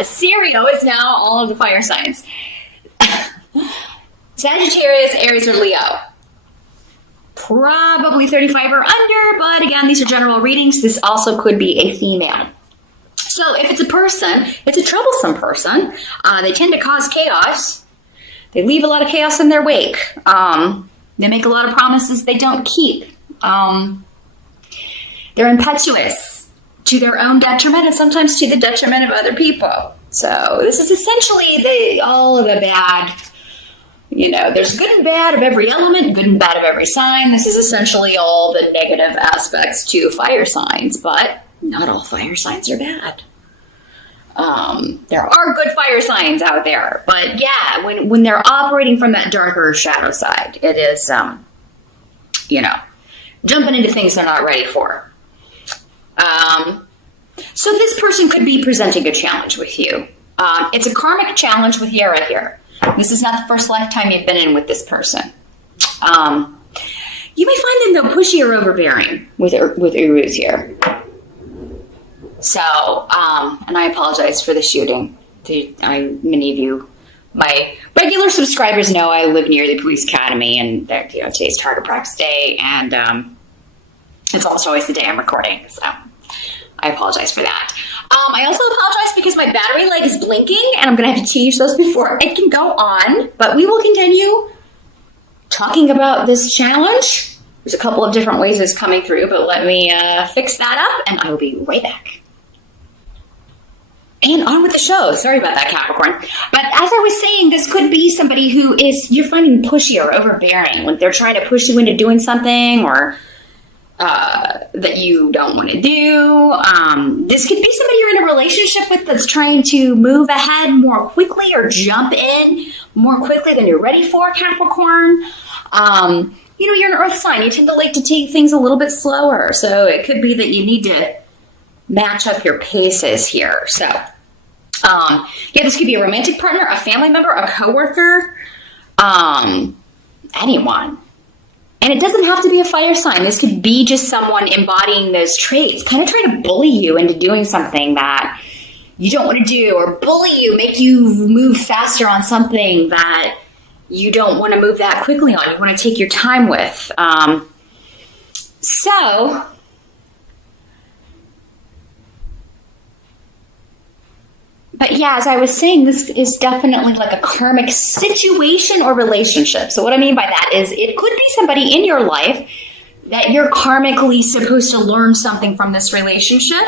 Sirio is now all of the fire signs. Sagittarius, Aries, or Leo. Probably 35 or under, but again, these are general readings. This also could be a female. So if it's a person, it's a troublesome person. They tend to cause chaos. They leave a lot of chaos in their wake. They make a lot of promises they don't keep. They're impetuous to their own detriment and sometimes to the detriment of other people. So this is essentially all of the bad. You know, there's good and bad of every element, good and bad of every sign. This is essentially all the negative aspects to fire signs, but not all fire signs are bad. There are good fire signs out there, but yeah, when they're operating from that darker shadow side, it is, you know, jumping into things they're not ready for. So this person could be presenting a challenge with you. It's a karmic challenge with Yara here. This is not the first lifetime you've been in with this person. You may find them, though, pushy or overbearing with Uruz here. So, and I apologize for the shooting. Many of you, my regular subscribers know I live near the police academy, and today's target practice day, and it's also always the day I'm recording, so I apologize for that. I also apologize because my battery light is blinking, and I'm going to have to change those before it can go on, but we will continue talking about this challenge. There's a couple of different ways it's coming through, but let me fix that up, and I will be right back. And on with the show. Sorry about that, Capricorn. But as I was saying, this could be somebody who you're finding pushy or overbearing when they're trying to push you into doing something or that you don't want to do. This could be somebody you're in a relationship with that's trying to move ahead more quickly or jump in more quickly than you're ready for, Capricorn. You're an earth sign. You tend to like to take things a little bit slower. So it could be that you need to match up your paces here. So, this could be a romantic partner, a family member, a coworker, anyone. And it doesn't have to be a fire sign. This could be just someone embodying those traits, kind of trying to bully you into doing something that you don't want to do, or bully you, make you move faster on something that you don't want to move that quickly on. You want to take your time with. But yeah, as I was saying, this is definitely like a karmic situation or relationship. So what I mean by that is it could be somebody in your life that you're karmically supposed to learn something from this relationship.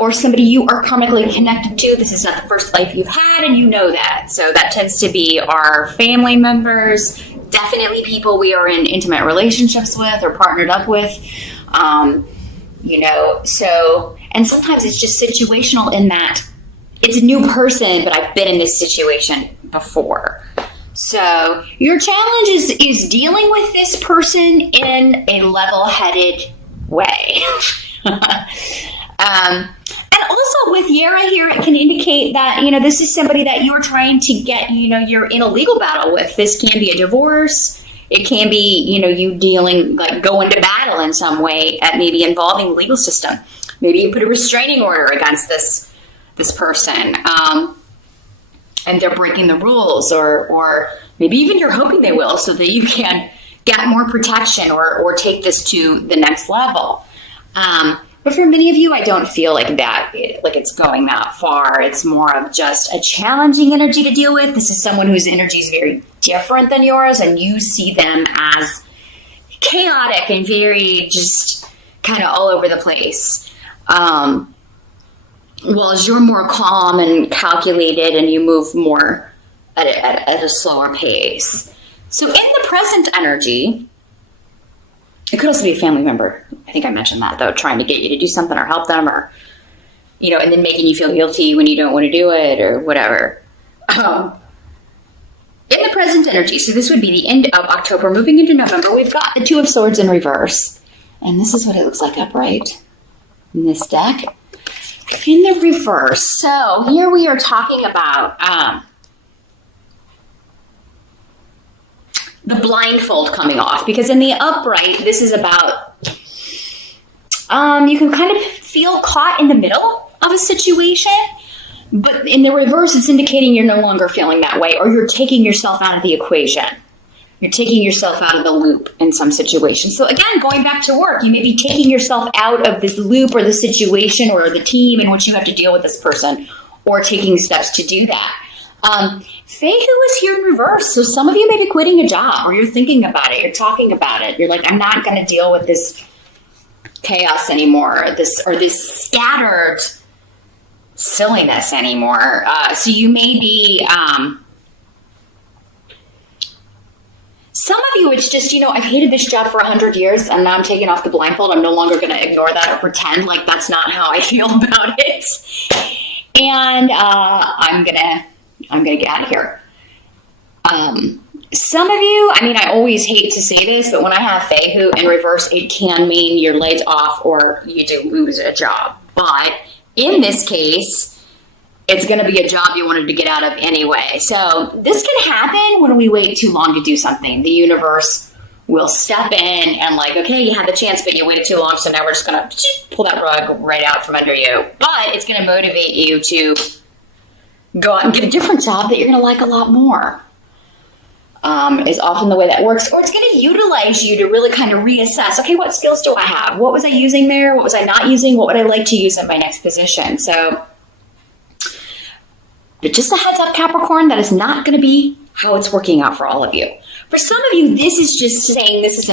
Or somebody you are karmically connected to. This is not the first life you've had, and you know that. So that tends to be our family members, definitely people we are in intimate relationships with or partnered up with. And sometimes it's just situational in that it's a new person, but I've been in this situation before. So your challenge is dealing with this person in a level-headed way. And also with Yara here, it can indicate that, this is somebody that you're trying to get, you're in a legal battle with. This can be a divorce. It can be, you dealing, like going to battle in some way, at maybe involving the legal system. Maybe you put a restraining order against this person, and they're breaking the rules, or maybe even you're hoping they will, so that you can get more protection or take this to the next level. But for many of you, I don't feel like that, like it's going that far. It's more of just a challenging energy to deal with. This is someone whose energy is very different than yours, and you see them as chaotic and very just kind of all over the place. Whereas you're more calm and calculated, and you move more at a slower pace. So in the present energy, it could also be a family member. I think I mentioned that, though, trying to get you to do something or help them, or, and then making you feel guilty when you don't want to do it or whatever. In the present energy, so this would be the end of October, moving into November, we've got the Two of Swords in reverse. And this is what it looks like upright in this deck. In the reverse. So here we are talking about the blindfold coming off, because in the upright, this is about, you can kind of feel caught in the middle of a situation. But in the reverse, it's indicating you're no longer feeling that way, or you're taking yourself out of the equation. You're taking yourself out of the loop in some situations. So again, going back to work, you may be taking yourself out of this loop or the situation or the team in which you have to deal with this person, or taking steps to do that. Feihu is here in reverse. So some of you may be quitting a job, or you're thinking about it. You're talking about it. You're like, I'm not going to deal with this chaos anymore, this scattered silliness anymore. So you may be, some of you, it's just, I've hated this job for 100 years and now I'm taking off the blindfold. I'm no longer going to ignore that or pretend like that's not how I feel about it. And I'm gonna get out of here. Some of you, I always hate to say this, but when I have Feihu in reverse, it can mean you're laid off or you do lose a job. But in this case, it's going to be a job you wanted to get out of anyway. So this can happen when we wait too long to do something. The universe will step in and like, okay, you had the chance, but you waited too long, so now we're just going to pull that rug right out from under you. But it's going to motivate you to go out and get a different job that you're going to like a lot more. Is often the way that works. Or it's going to utilize you to really kind of reassess, okay, what skills do I have? What was I using there? What was I not using? What would I like to use in my next position? So, but just a heads up, Capricorn, that is not going to be how it's working out for all of you. For some of you, this is just saying this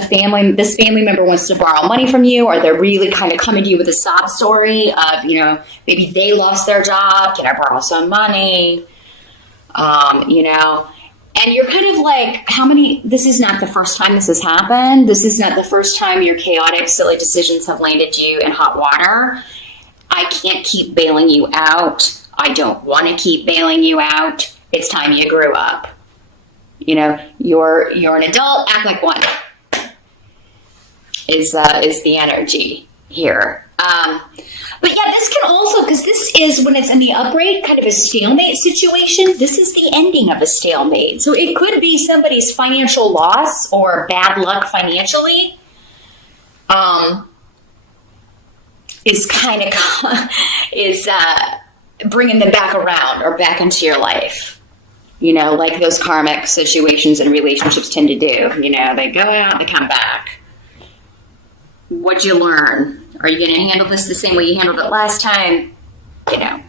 family member wants to borrow money from you, or they're really kind of coming to you with a sob story of, maybe they lost their job. Can I borrow some money? And you're kind of like, this is not the first time this has happened. This is not the first time your chaotic, silly decisions have landed you in hot water. I can't keep bailing you out. I don't want to keep bailing you out. It's time you grew up. You're an adult, act like one. Is the energy here. But yeah, this can also, because this is, when it's in the upright, kind of a stalemate situation, this is the ending of a stalemate. So it could be somebody's financial loss or bad luck financially is bringing them back around or back into your life. Like those karmic situations and relationships tend to do. They go out, they come back. What'd you learn? Are you going to handle this the same way you handled it last time? The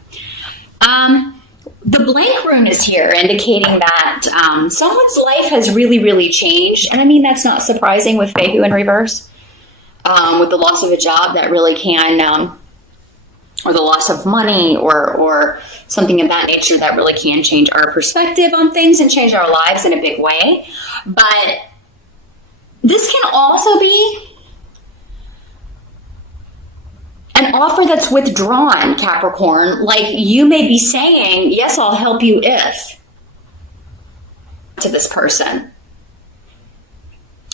blank rune is here, indicating that someone's life has really, really changed. And that's not surprising with Feihu in reverse. With the loss of a job, that really can, or the loss of money or something of that nature, that really can change our perspective on things and change our lives in a big way. But this can also be an offer that's withdrawn, Capricorn. Like, you may be saying, yes, I'll help you if, to this person.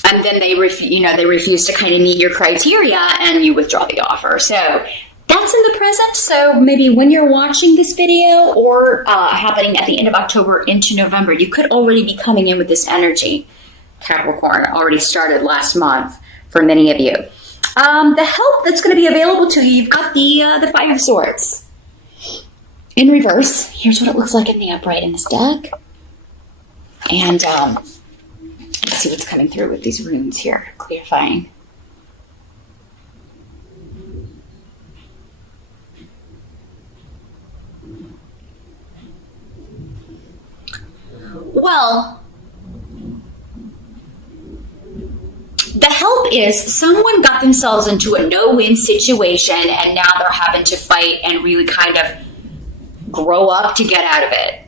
And then they refuse to kind of meet your criteria and you withdraw the offer. So that's in the present. So maybe when you're watching this video, or happening at the end of October into November, you could already be coming in with this energy, Capricorn. Already started last month for many of you. The help that's going to be available to you, you've got the Five of Swords in reverse. Here's what it looks like in the upright in this deck. And let's see what's coming through with these runes here, clarifying. Well, the help is someone got themselves into a no-win situation and now they're having to fight and really kind of grow up to get out of it.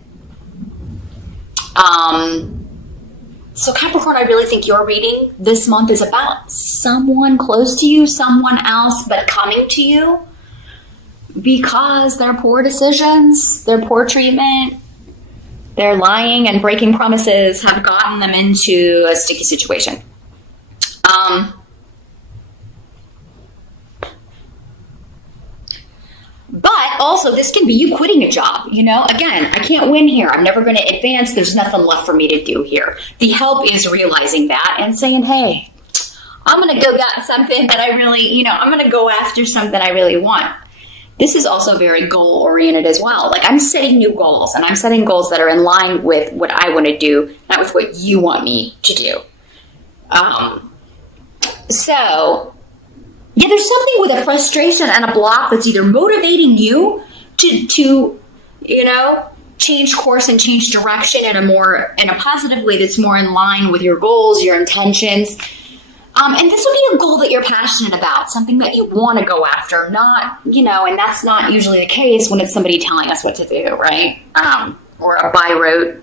So Capricorn, I really think your reading this month is about someone close to you, someone else, but coming to you because their poor decisions, their poor treatment, their lying and breaking promises have gotten them into a sticky situation. But also, this can be you quitting a job. Again, I can't win here. I'm never going to advance. There's nothing left for me to do here. The help is realizing that and saying, hey, I'm going to go get something that I really, I'm going to go after something I really want. This is also very goal oriented as well. Like, I'm setting new goals, and I'm setting goals that are in line with what I want to do, not with what you want me to do. So yeah, there's something with a frustration and a block that's either motivating you to change course and change direction in a positive way that's more in line with your goals, your intentions. And this will be a goal that you're passionate about, something that you want to go after, not, and that's not usually the case when it's somebody telling us what to do, right? Or a by rote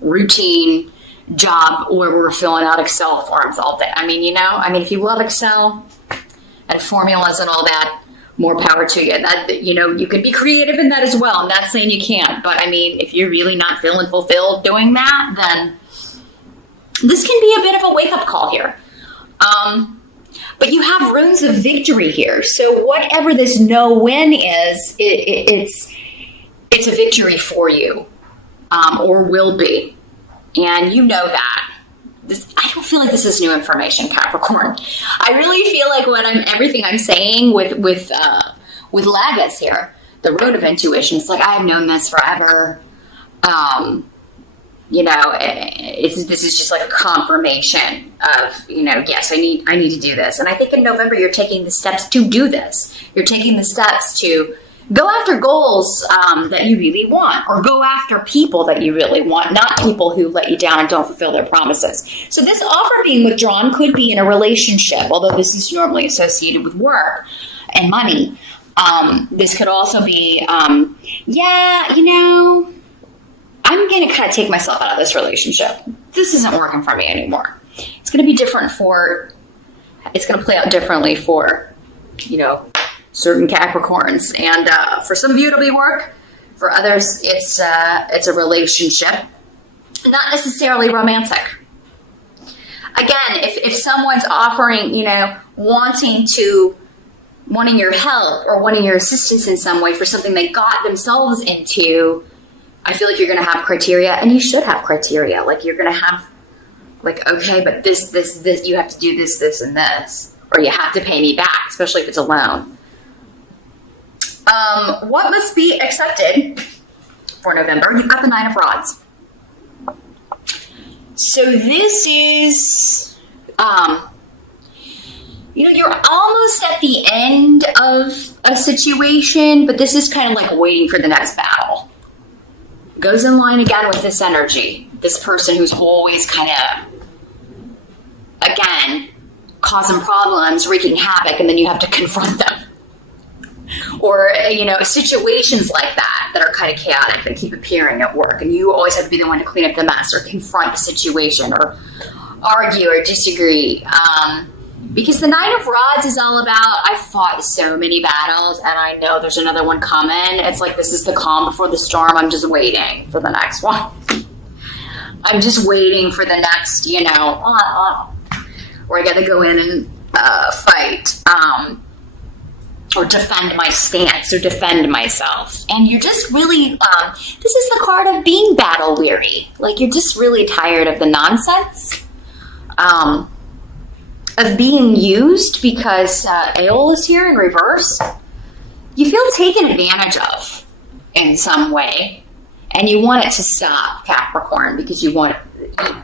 routine job where we're filling out Excel forms all day. I mean, if you love Excel and formulas and all that, more power to you. That, you can be creative in that as well. I'm not saying you can't, but I mean, if you're really not feeling fulfilled doing that, then this can be a bit of a wake-up call here. But you have runes of victory here. So whatever this no-win is, it's a victory for you, or will be. And you know that. I don't feel like this is new information, Capricorn. I really feel like everything I'm saying with Lagos here, the road of intuition, it's like, I've known this forever. This is just like a confirmation of, yes, I need to do this. And I think in November, you're taking the steps to do this. You're taking the steps to go after goals that you really want, or go after people that you really want, not people who let you down and don't fulfill their promises. So this offer being withdrawn could be in a relationship, although this is normally associated with work and money. This could also be, I'm going to kind of take myself out of this relationship. This isn't working for me anymore. It's going to be different it's going to play out differently for, certain Capricorns. And for some of you, it'll be work. For others, it's a relationship. Not necessarily romantic. Again, if someone's offering, wanting your help or wanting your assistance in some way for something they got themselves into, I feel like you're going to have criteria, and you should have criteria. Like, you're going to have, like, okay, but this, you have to do this, and this. Or you have to pay me back, especially if it's a loan. What must be accepted for November? You've got the 9 of Rods. So this is, you're almost at the end of a situation, but this is kind of like waiting for the next battle. Goes in line again with this energy. This person who's always kind of, again, causing problems, wreaking havoc, and then you have to confront them. Or, situations like that are kind of chaotic that keep appearing at work. And you always have to be the one to clean up the mess or confront the situation or argue or disagree. Because the 9 of Rods is all about, I've fought so many battles, and I know there's another one coming. It's like, this is the calm before the storm. I'm just waiting for the next one. I'm just waiting for the next, where I got to go in and fight, or defend my stance, or defend myself. And you're just really, this is the card of being battle weary. Like, you're just really tired of the nonsense. Of being used because Aeol is here in reverse. You feel taken advantage of in some way, and you want it to stop, Capricorn, because you want,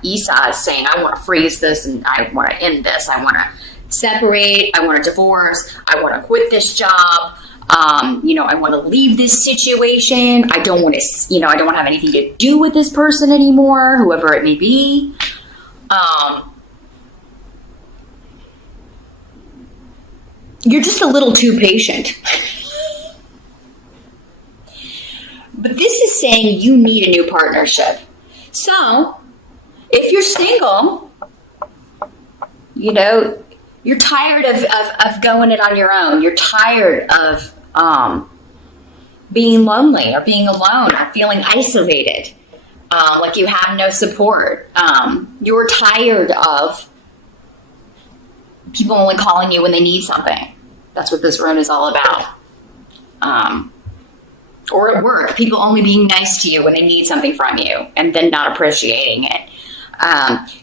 Esau is saying, I want to freeze this, and I want to end this, I want to separate, I want to divorce, I want to quit this job, I want to leave this situation, I don't want to, I don't want to have anything to do with this person anymore, whoever it may be. You're just a little too patient. But this is saying you need a new partnership. So, if you're single, you're tired of going it on your own. You're tired of being lonely or being alone or feeling isolated, like you have no support. You're tired of people only calling you when they need something. That's what this rune is all about. Or at work, people only being nice to you when they need something from you and then not appreciating it.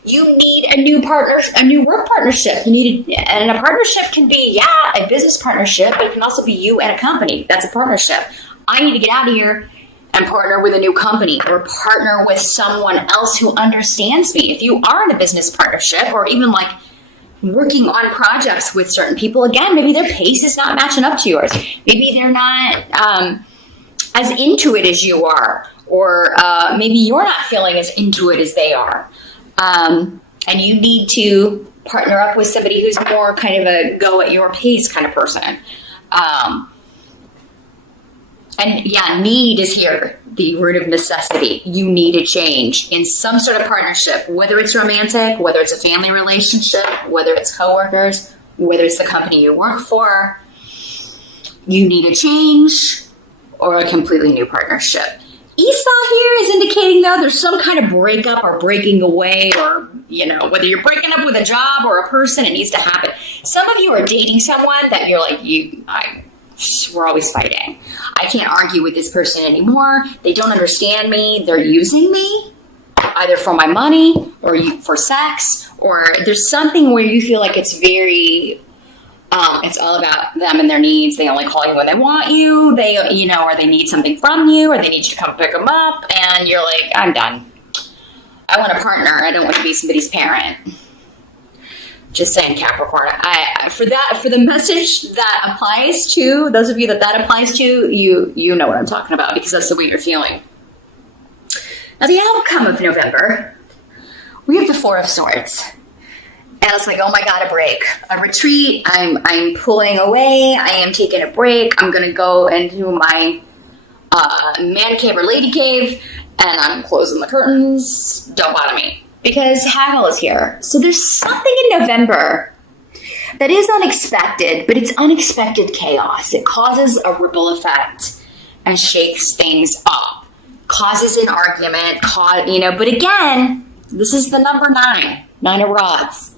You need a new partner, a new work partnership. And a partnership can be, a business partnership, but it can also be you and a company. That's a partnership. I need to get out of here and partner with a new company or partner with someone else who understands me. If you are in a business partnership or even like working on projects with certain people, again, maybe their pace is not matching up to yours. Maybe they're not as into it as you are, or maybe you're not feeling as into it as they are. And you need to partner up with somebody who's more kind of a go at your pace kind of person. And need is here, the root of necessity. You need a change in some sort of partnership, whether it's romantic, whether it's a family relationship, whether it's coworkers, whether it's the company you work for. You need a change or a completely new partnership. Esau here is indicating, though, there's some kind of breakup or breaking away, or, whether you're breaking up with a job or a person, it needs to happen. Some of you are dating someone that you're like, we're always fighting. I can't argue with this person anymore. They don't understand me. They're using me, either for my money or for sex, or there's something where you feel like it's very... it's all about them and their needs. They only call you when they want you. They, or they need something from you, or they need you to come pick them up. And you're like, I'm done. I want a partner. I don't want to be somebody's parent. Just saying, Capricorn. For the message that applies to those of you that applies to, you know what I'm talking about, because that's the way you're feeling. Now, the outcome of November, we have the Four of Swords. And it's like, oh my God, a break, a retreat. I'm pulling away. I am taking a break. I'm going to go into my man cave or lady cave, and I'm closing the curtains. Don't bother me, because Haggle is here. So there's something in November that is unexpected, but it's unexpected chaos. It causes a ripple effect and shakes things up, causes an argument, but again, this is the number 9 of rods.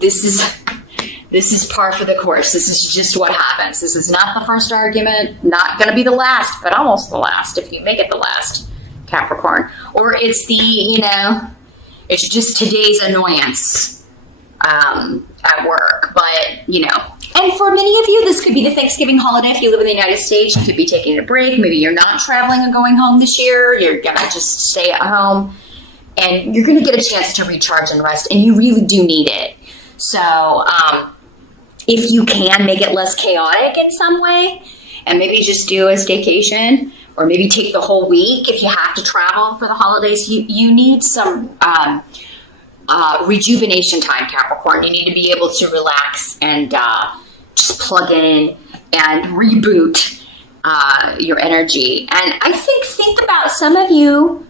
This is par for the course. This is just what happens. This is not the first argument, not going to be the last, but almost the last if you make it the last, Capricorn. Or it's it's just today's annoyance at work. But, and for many of you, this could be the Thanksgiving holiday. If you live in the United States, you could be taking a break. Maybe you're not traveling and going home this year. You're going to just stay at home. And you're going to get a chance to recharge and rest, and you really do need it. So if you can make it less chaotic in some way, and maybe just do a staycation, or maybe take the whole week if you have to travel for the holidays, you need some rejuvenation time, Capricorn. You need to be able to relax and just plug in and reboot your energy. And I think about some of you,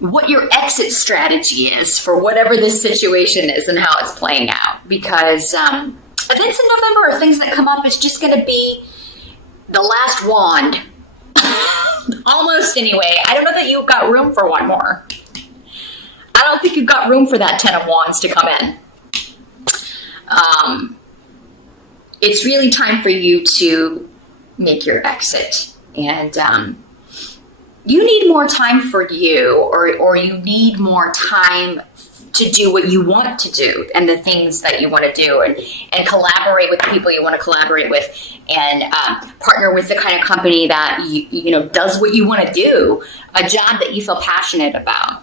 what your exit strategy is for whatever this situation is and how it's playing out. Because events in November or things that come up is just going to be the last wand. Almost, anyway. I don't know that you've got room for one more. I don't think you've got room for that 10 of Wands to come in. It's really time for you to make your exit. And you need more time for you, or you need more time to do what you want to do and the things that you want to do, and collaborate with the people you want to collaborate with, and partner with the kind of company that you know does what you want to do, a job that you feel passionate about.